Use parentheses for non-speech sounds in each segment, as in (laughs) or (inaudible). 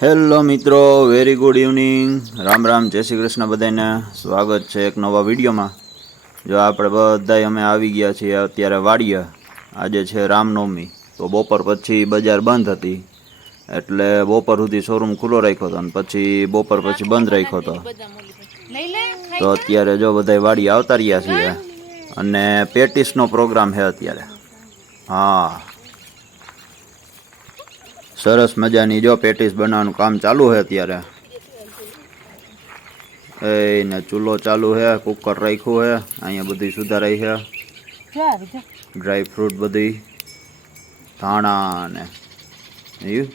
Hello મિત્રો very good evening Ram Ram, જય શ્રી કૃષ્ણ બધાને. સ્વાગત છે એક નવા વિડીયોમાં. જો આપણે બધા અમે આવી ગયા છીએ અત્યારે વાડીએ. આજે છે રામનવમી, તો બપોર પછી બજાર બંધ હતી. એટલે બપોર સુધી શોરૂમ ખુલ્લો રાખ્યો હતો અને પછી બપોર પછી બંધ રાખ્યો હતો. તો અત્યારે જો બધા વાડી આવતા રહ્યા છીએ. અને પેટીસનો પ્રોગ્રામ છે અત્યારે. હા. સરસ મજાની જો પેટીસ બનાવવાનું કામ ચાલુ છે અત્યારે એ ને ચૂલો ચાલુ છે કુકર રાખ્યું છે અહીંયા બધી સુધારાઈ છે જો આવી જો ડ્રાય ફ્રૂટ બધી ધાણા ને એવું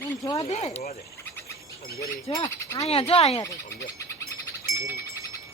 એમ જોવા દે જો અહીંયા જો અહીંયા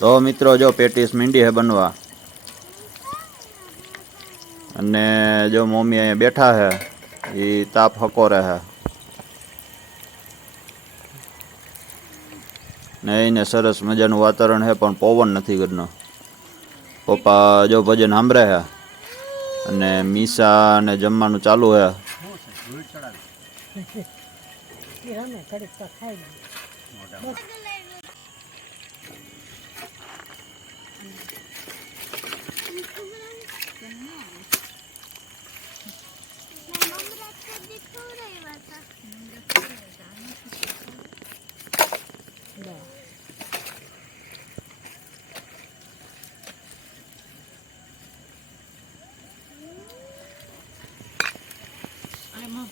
તો મિત્રો જો પેટીસ મીંડી હે બનવા અને જો મમ્મી અહીંયા બેઠા હે એ તાપ હકોરે હે ને એને સરસ મજાનું વાતાવરણ હે, પણ પવન નથી ઘરનો. પપ્પા જો ભજન સાંભળે હે અને મીસા ને જમવાનું ચાલુ હે રમે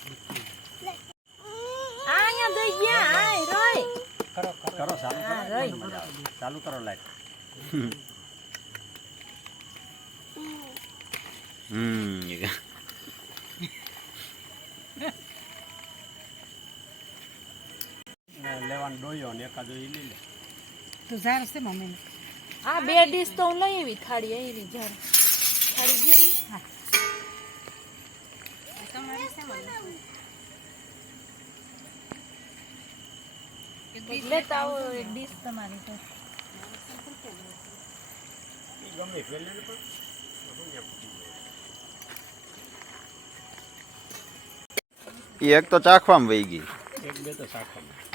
ઘડીક તો ખાઈ લે અહીંયા દઈ ગયા આય રોય. કરો કરો ચાલુ હા, કરો રહી. મને મજા આવે. ચાલુ કરો લાઈટ. હમ. (laughs) લેવાનું ડોયો ને એકાદો ઈ લઈ લે. તું ઝાર છે મમ્મી આ બે ડીશ તો હું લઈ આવી થાળી આવી ઝાર થાળી ગયો ને હા લેતા આવો એક ડીશ તમારી તો ઈ ગમે પેલે ને પણ એ એક તો ચાખવામાં વહી ગઈ એક બે તો શાકમાં